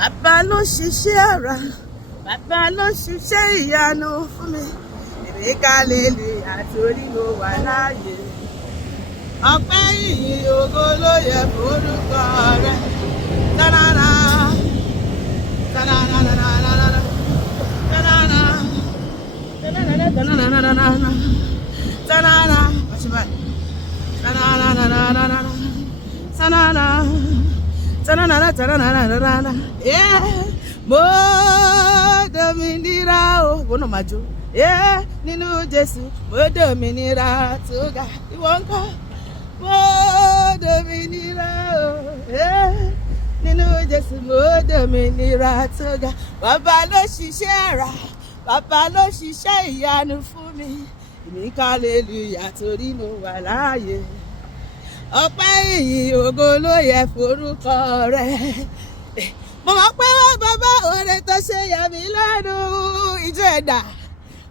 Bàbá ló ṣiṣẹ́ àrà, bàbá ló ṣiṣẹ́ ìyanu fún mi. Èmi hallelujah torí mo wà láàyè. Ọpẹ́ ìyìn ògo ló yẹ forúkọ rẹ̀. Ta-da-da, ta-da-da-da-da-da-da, ta-da-da, ta-da-da-da-da-da-da-da, ta-da-da, ta-da-da-da-da-da-da, ta-da-da, ta-da-da-da-da-da-da-da, yeah. Mo dòmìnira o, wọ́n náà máa jó. Yeah, nínú Jésù, mo dòmìnira tó ga. Ìwọ ńkọ́? Mo dòmìnira o, yeah. Nínú Jésù, mo dòmìnira tó ga. Bàbá ló ṣiṣẹ́ àrà, bàbá ló ṣiṣẹ́ ìyanu fún mi. Èmi hallelujah torí mo wà láàyè. Ọpẹ́ ìyìn ògo ló yẹ forúkọ rẹ̀. Mo mọ̀ pé wọ́n bàbá òde tó ṣe yà mí lẹ́nu ìjọ ẹ̀dá.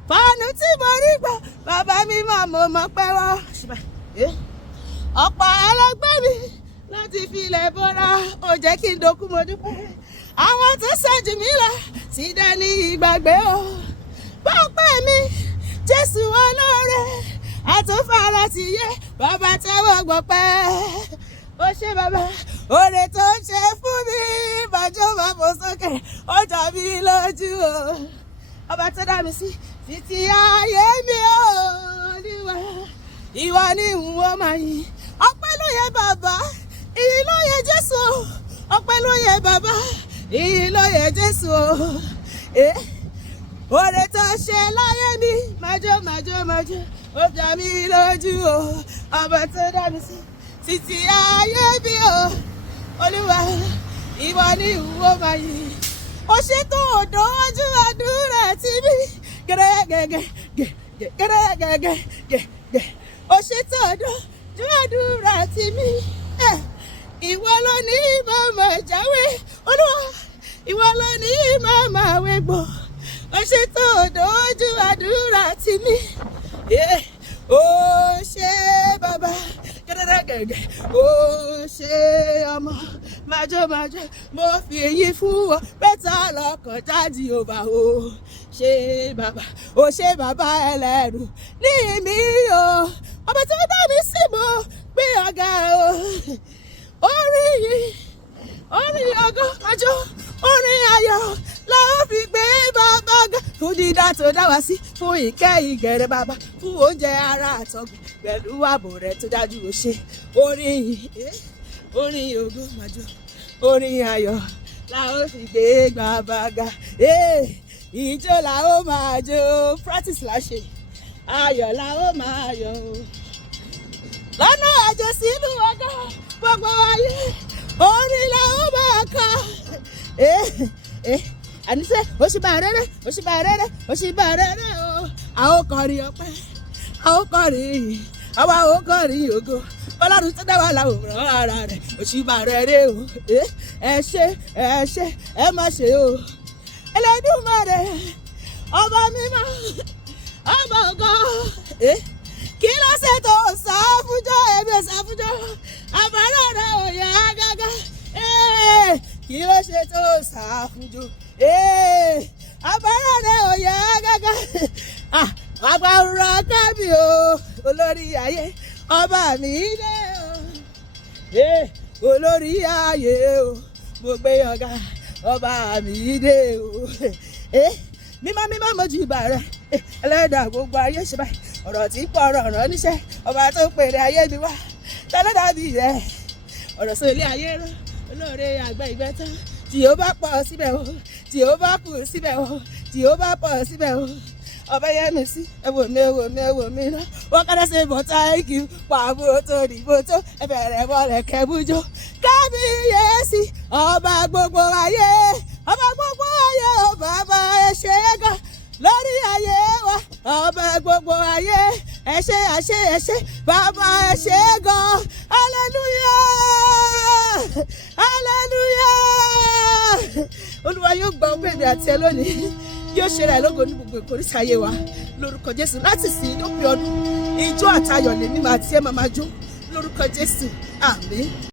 Fọ́ọ̀nù tí mo rí gbọ́, bàbá mi mọ̀ mo mọ̀ pé wọ́n. Ọ̀pọ̀ ẹlẹgbẹ́ mi láti filẹ̀ bọ́ra, ó jẹ́ kí n dokú mo dúpẹ́. Àwọn tó ṣẹ́jú mi lọ ti dẹni ìgbàgbé o. Bọ́pẹ́ mi, Jésù olóore, àtúnfàrà ti yé, bàbá tẹ́wọ́ gbọ́pẹ́. Ó ṣé bàbá, oore tó ń ṣe fún mi, bàjọ́ máa fò sókè, ó jà mí lójú o. Ọba tó dá mi sí títí ayé mi ò níwà, ìwọ ni ìwọ máa yìn. Ọpẹ́ ló yẹ bàbá, ìyìn ló yẹ Jésù o. Ọpẹ́ ló yẹ bàbá, ìyìn ló yẹ Jésù o. Oore tó ṣe láyé mi, májò májò májò, ó jà mí lójú o. Ọba tó dá mi sí títí ayé mi o. Olúwa, ìwọ ni ìwọ máa yìn. Ó ṣètò ọ̀dọ́ ojú àdúrà tí mi gẹ́gẹ́gẹ́gẹ́gẹ́gẹ́gẹ́. Ó ṣètò ọ̀dọ́ ojú àdúrà tí mi. Ìwọ ló ní màmá jáwé. Olúwa, ìwọ ló ní màmá wégbò. Ó ṣètò ọ̀dọ́ ojú àdúrà tí mi. Ó ṣé bàbá gẹ́gẹ́gẹ́gẹ́. Ó ṣé ọmọ májò májò, mo fi èyí fún ọ bẹ́tà lọ́kàn jáde òbá o. Ṣé bàbá, ó ṣé bàbá ẹlẹ́rù ní mi o. Ọba tí ó dá mi sí mo gbé ọ̀gá o. Orin yìí, orin ògo májò, orin ayọ̀ la ó fi gbé bàbá ga. Fún dídá tó dá wa sí, fún ìkẹ́ ìgẹ̀rẹ̀ bàbá, fún oúnjẹ ara àtọ̀gbìn pẹ̀lú ààbò rẹ̀ tó dájú o ṣé. Orin yìí, orin ògo májò, orin ayọ̀ la ó fi gbé bàbá ga. Ìjó la ó máa jó, practice la ṣe, ayọ̀ la ó máa yọ̀ lọ́nà àjò sínú ọgọ́ gbogbo ayé, orin la ó máa kọ. Àníṣe òṣìbà rere, òṣìbà rere, òṣìbà rere o. A ó kọrin ọpẹ́, a ó kọrin, àwa ó kọrin ògo. Ọlọ́run tó dá wa láwòrán ara rẹ̀, òṣìbà rere o. Ẹ ṣé, ẹ ṣé, ẹ má ṣe o. Ẹlẹ́dùmarè, ọba mímọ́, ọba ògo. Kí ló ṣe tó sáfúnjọ́, èmi sáfúnjọ́, àbárò rẹ̀ ò yá gágá. Kí ló ṣe tó sáfúnjọ́, àbárò rẹ̀ ò yá gágá. Àgbàrá kábì o, olórí ayé, ọba mi dé o. Olórí ayé o, mo gbé ọ̀gá, ọba mi dé o. Mímọ́ mímọ́ mojú ibà rẹ̀, ẹlẹ́dàá gbogbo ayé ṣe báyìí. Ọ̀rọ̀ tí pọ̀ ọ̀rọ̀ níṣẹ́, ọba tó pèrè ayé mi wá. Tẹ́lẹ̀ dàbí rẹ̀, ọ̀rọ̀ sọ ilé ayé rán, olóore àgbẹ̀ ìgbẹ́ tán. Tí ó bá pọ̀ síbẹ̀ o, tí ó bá kù síbẹ̀ o, tí ó bá pọ̀ síbẹ̀ o. Ọbẹ̀ yẹn mi sí, ẹ wò mí, ẹ wò mí, ẹ wò mí ná. Wọ́n kọ́dá sí ìbò táìkì, pàbó tó dìbò tó, ẹ bẹ̀rẹ̀ bọ́ọ̀lẹ̀ kẹ́bújó. Kábíyèsí, ọba gbogbo ayé, ọba gbogbo ayé, ọba bá ẹ ṣe é gan lórí ayé wa. Ọba gbogbo ayé, ẹ ṣé, ẹ ṣé, ẹ ṣé, bàbá ẹ ṣé gan. Hallelujah, hallelujah. Olúwa yóò gba ọgbẹ́ mi àti ẹ lónìí, yóò ṣe rẹ̀ lógo ní gbogbo ìkórìsí ayé wa lórúkọ Jésù. Láti sìn lópin ọdún, ijó àtayọ̀ lèmi àti ẹ máa jó lórúkọ Jésù, àmín.